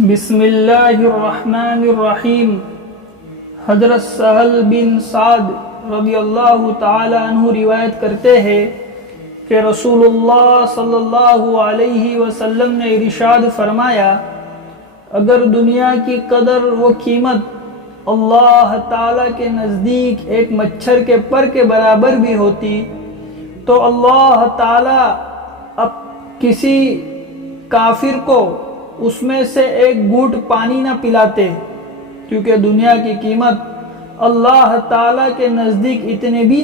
بسم اللہ الرحمن الرحیم۔ حضرت سہل بن سعد رضی اللہ تعالی عنہ روایت کرتے ہیں کہ رسول اللہ صلی اللہ علیہ وسلم نے ارشاد فرمایا، اگر دنیا کی قدر و قیمت اللہ تعالی کے نزدیک ایک مچھر کے پر کے برابر بھی ہوتی تو اللہ تعالی اب کسی کافر کو اس میں سے ایک گھونٹ پانی نہ پلاتے، کیونکہ دنیا کی قیمت اللہ تعالی کے نزدیک اتنی بھی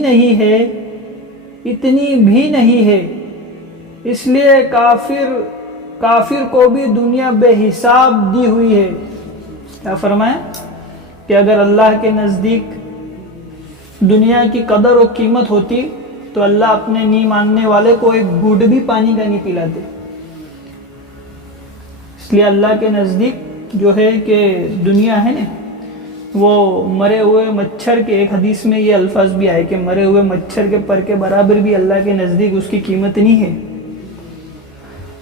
نہیں ہے، اس لیے کافر کو بھی دنیا بے حساب دی ہوئی ہے۔ کیا فرمائیں کہ اگر اللہ کے نزدیک دنیا کی قدر و قیمت ہوتی تو اللہ اپنے نہیں ماننے والے کو ایک گھونٹ بھی پانی کا نہیں پلاتے۔ اس لیے اللہ کے نزدیک جو ہے کہ دنیا ہے نا، وہ مرے ہوئے مچھر کے، ایک حدیث میں یہ الفاظ بھی آئے کہ مرے ہوئے مچھر کے پر کے برابر بھی اللہ کے نزدیک اس کی قیمت نہیں ہے۔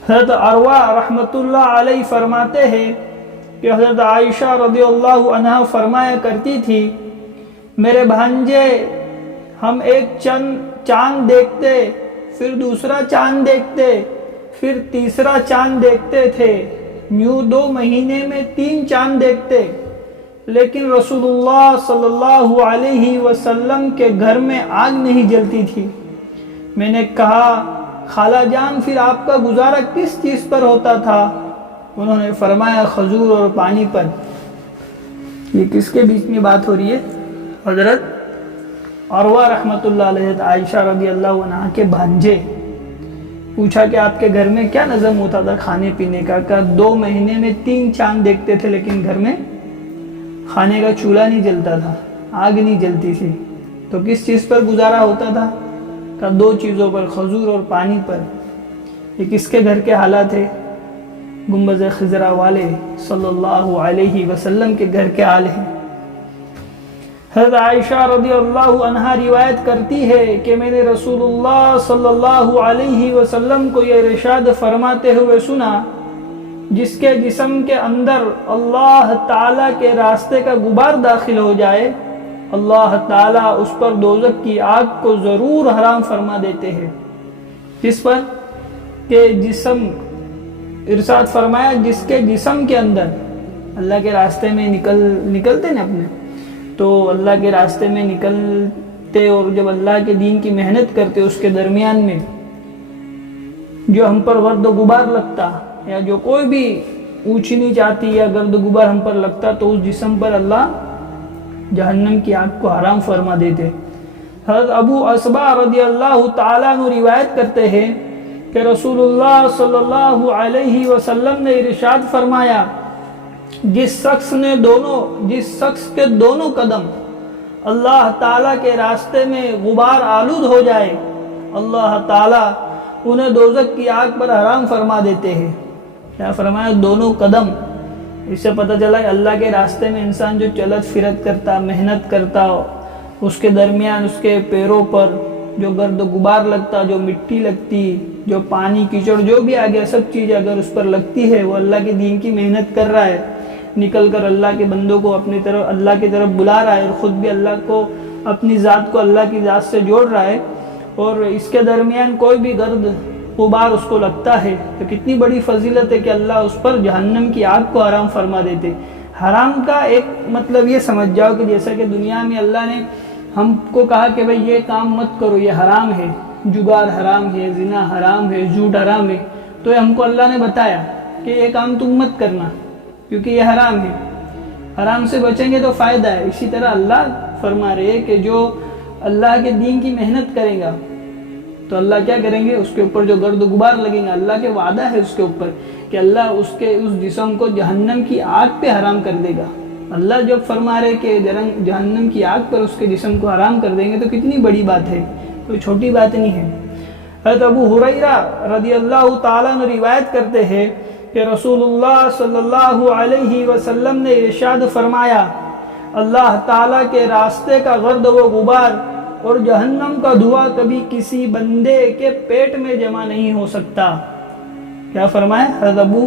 حضرت عروہ رحمت اللہ علیہ فرماتے ہیں کہ حضرت عائشہ رضی اللہ عنہ فرمایا کرتی تھی، میرے بھانجے ہم ایک چاند دیکھتے، پھر دوسرا چاند دیکھتے، پھر تیسرا چاند دیکھتے تھے، یوں 2 مہینے میں 3 چاند دیکھتے، لیکن رسول اللہ صلی اللہ علیہ وسلم کے گھر میں آگ نہیں جلتی تھی۔ میں نے کہا، خالہ جان پھر آپ کا گزارا کس چیز پر ہوتا تھا؟ انہوں نے فرمایا، کھجور اور پانی پر۔ یہ کس کے بیچ میں بات ہو رہی ہے؟ حضرت عروہ رحمت اللہ علیہ، عائشہ رضی اللہ عنہ کے بھانجے۔ پوچھا کہ آپ کے گھر میں کیا نظم ہوتا تھا کھانے پینے کا؟ کہا 2 مہینے میں 3 چاند دیکھتے تھے، لیکن گھر میں کھانے کا چولہا نہیں جلتا تھا، آگ نہیں جلتی تھی، تو کس چیز پر گزارا ہوتا تھا؟ کہا 2 چیزوں پر، کھجور اور پانی پر۔ یہ کس کے گھر کے حالات ہے؟ گنبد خضرا والے صلی اللہ علیہ وسلم کے گھر کے حال ہیں۔ حضرت عائشہ رضی اللہ عنہا روایت کرتی ہے کہ میں نے رسول اللہ صلی اللہ علیہ وسلم کو یہ ارشاد فرماتے ہوئے سنا، جس کے جسم کے اندر اللہ تعالیٰ کے راستے کا غبار داخل ہو جائے، اللہ تعالیٰ اس پر دوزخ کی آگ کو ضرور حرام فرما دیتے ہیں۔ کس پر؟ کہ جسم، ارشاد فرمایا جس کے جسم کے اندر اللہ کے راستے میں نکلتے نا اپنے، تو اللہ کے راستے میں نکلتے اور جب اللہ کے دین کی محنت کرتے، اس کے درمیان میں جو ہم پر گرد و غبار لگتا یا جو کوئی بھی اونچی نیچ آتی یا گرد و غبار ہم پر لگتا تو اس جسم پر اللہ جہنم کی آگ کو حرام فرما دیتے۔ حضرت ابو عصبہ رضی اللہ تعالیٰ عنہ روایت کرتے ہیں کہ رسول اللہ صلی اللہ علیہ وسلم نے ارشاد فرمایا، جس شخص کے دونوں قدم اللہ تعالیٰ کے راستے میں غبار آلود ہو جائے، اللہ تعالیٰ انہیں دوزخ کی آگ پر حرام فرما دیتے ہیں۔ کیا فرمایا؟ دونوں قدم۔ اس سے پتہ چلا کہ اللہ کے راستے میں انسان جو چلت پھرت کرتا، محنت کرتا، اس کے درمیان اس کے پیروں پر جو گرد و غبار لگتا، جو مٹی لگتی، جو پانی کیچڑ جو بھی آ گیا، سب چیزیں اگر اس پر لگتی ہے، وہ اللہ کے دین کی محنت کر رہا ہے، نکل کر اللہ کے بندوں کو اپنی طرف، اللہ کی طرف بلا رہا ہے، اور خود بھی اللہ کو، اپنی ذات کو اللہ کی ذات سے جوڑ رہا ہے، اور اس کے درمیان کوئی بھی گرد غبار اس کو لگتا ہے، تو کتنی بڑی فضیلت ہے کہ اللہ اس پر جہنم کی آگ کو حرام فرما دیتے۔ حرام کا ایک مطلب یہ سمجھ جاؤ کہ جیسا کہ دنیا میں اللہ نے ہم کو کہا کہ بھئی یہ کام مت کرو، یہ حرام ہے، جگار حرام ہے، زنا حرام ہے، جھوٹ حرام ہے، تو یہ ہم کو اللہ نے بتایا کہ یہ کام تم مت کرنا کیونکہ یہ حرام ہے، حرام سے بچیں گے تو فائدہ ہے۔ اسی طرح اللہ فرما رہے کہ جو اللہ کے دین کی محنت کرے گا تو اللہ کیا کریں گے؟ اس کے اوپر جو گرد و غبار لگیں گا، اللہ کے وعدہ ہے اس کے اوپر کہ اللہ اس جسم کو جہنم کی آگ پہ حرام کر دے گا۔ اللہ جب فرما رہے کہ جہنم کی آگ پر اس کے جسم کو حرام کر دیں گے تو کتنی بڑی بات ہے، کوئی چھوٹی بات نہیں ہے۔ حضرت ابو ہریرہ رضی اللہ تعالیٰ عنہ روایت کرتے ہیں کہ رسول اللہ صلی اللہ علیہ وسلم نے ارشاد فرمایا، اللہ تعالیٰ کے راستے کا گرد و غبار اور جہنم کا دھواں کبھی کسی بندے کے پیٹ میں جمع نہیں ہو سکتا۔ کیا فرمائے؟ حضرت ابو